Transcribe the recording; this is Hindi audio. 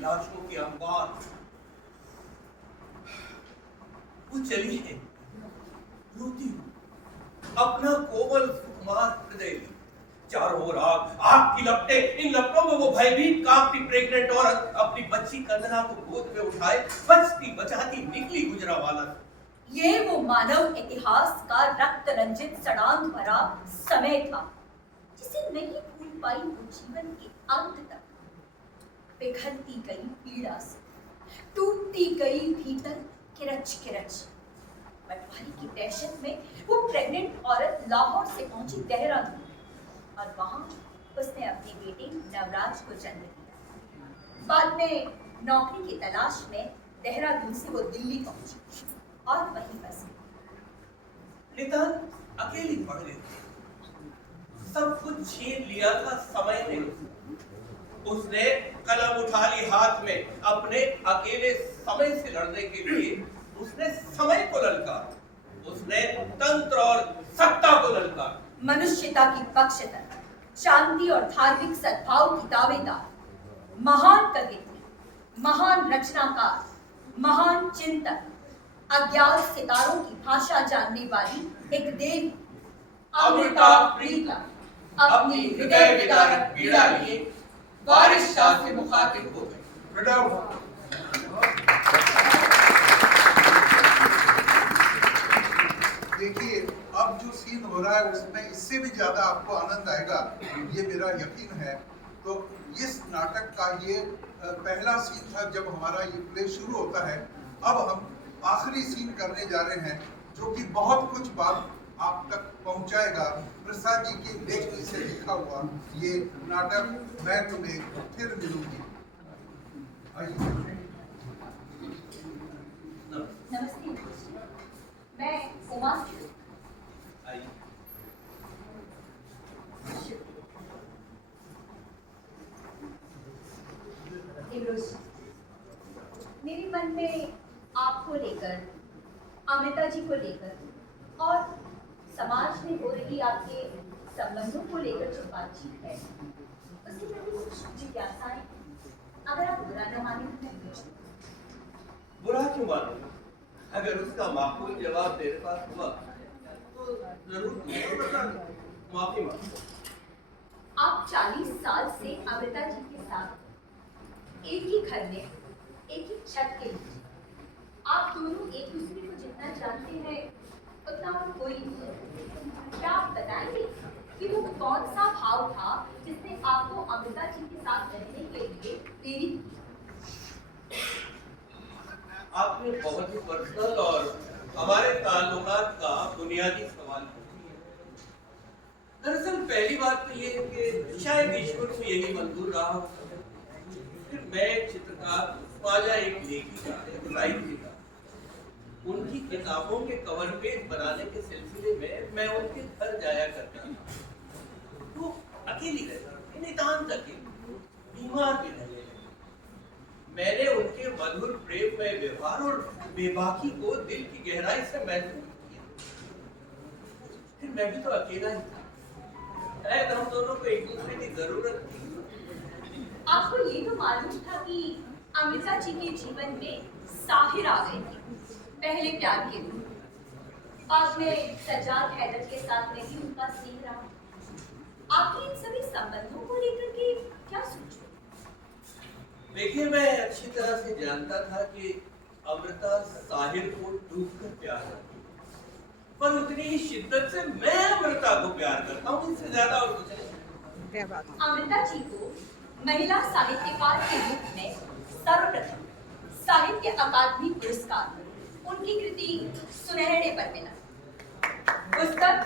लाशों के अंबार। वो चली है रोती अपना कोमल सुकुमार हृदय ली। चारों ओर आग, आग की लपटें। इन लपटों में वो भयभीत कांपती प्रेग्नेंट औरत अपनी बच्ची कंदना को गोद में उठाए बचती बचाती निकली गुजरावाला। ये वो मानव इतिहास का रक्त रंजित सड़ांध भरा समय था जिसे नहीं भूल पाई वो जीवन के अंत तक। पिघलती गई पीड़ा से, टूटती गई भीतर किरच किरच। बंटवारे की दहशत में वो प्रेग्नेंट औरत लाहौर से पहुंची देहरादून और वहां उसने अपने बेटे नवराज को जन्म दिया। बाद में नौकरी की तलाश में देहरादून से वो दिल्ली पहुंची और वहीं बस गई। नितान अकेली पड़ गई। सब कुछ छीन लिया था समय ने। उसने कलम उठा ली हाथ में। अपने अकेले समय से लड़ने के लिए उसने समय को ललकार। उसने तंत्र और सत्ता को ललकार। मनुष्यता की पक्षधर, शांति और धार्मिक सद्भाव की दावेदार, महान कवयित्री, महान रचनाकार, महान चिंतक, अज्ञात सितारों की भाषा जानने वाली एक देवी अमृता प्रीतम अपनी हृदय विदारक पीड़ा लिए वारिस शाह से मुखातिब हो गई। देखिए, अब जो सीन हो रहा है उसमें इससे भी ज्यादा आपको आनंद आएगा, ये मेरा यकीन है। तो इस नाटक का ये पहला सीन था जब हमारा ये प्ले शुरू होता है। अब हम आखिरी सीन करने जा रहे हैं जो कि बहुत कुछ बात आप तक पहुंचाएगा। प्रसाद जी की लेखनी से लिखा हुआ ये नाटक मैं तुम्हें फिर मिलूंगी। आइए। नमस्ते, मैं उमा। मेरे मन में आपको लेकर, अमृता जी को लेकर और समाज में हो रही आपके संबंधों को लेकर जो बातचीत है उसके प्रति कुछ जिज्ञासाएं, अगर आप बुरा न माने तो मैं पूछूं। बुरा क्यों मानो? अगर उसका माकूल जवाब मेरे पास हुआ तो जरूर माफी मांगो। आप 40 साल से अमृता जी के साथ एक ही घर में, एक ही छत के नीचे, आप दोनों एक दूसरे को जितना जानते हैं उतना और कोई नहीं। क्या आप बताएंगे कि वो कौन सा भाव था जिसने आपको अमृता जी के साथ रहने के लिए प्रेरित किया? आपने बहुत ही पर्सनल और हमारे ताल्लुकात का बुनियादी सवाल पूछा। दरअसल पहली बात तो ये है कि शायद ईश्वर को यही मंजूर रहा हो कि मैं एक चित्रकार, ख्वाजा एक लेखिका, एक साहित्यिका, उनकी किताबों के कवर पेज बनाने के सिलसिले में मैं उनके घर जाया करता था। वो अकेली रहती, नितांत अकेली, बीमार भी रहे। मैंने उनके मधुर प्रेम में व्यवहार और बेबाकी को दिल की गहराई से महसूस किया। फिर मैं भी तो अकेला ही था, शायद हम दोनों को एक दूसरे की जरूरत थी। आपको ये तो मालूम था कि अमृता जी के जीवन में साहिर आ गई थी, पहले प्यार के लिए। बाद में सज्जाद हैदर के साथ में भी उनका स्नेह रहा। आपके इन सभी संबंधों को लेकर के क्या सोचो? देखिए, मैं अच्छी तरह से जानता था कि अमृता साहिर को डूबकर प्यार करती है, पर उतनी ही शिद्दत से मैं अमृता को प्यार करता हूँ, इससे ज्यादा और कुछ नहीं। अमृता जी को महिला साहित्यकार के रूप में सर्वप्रथम साहित्य अकादमी पुरस्कार उनकी कृति सुनहरे पर मिला। पुस्तक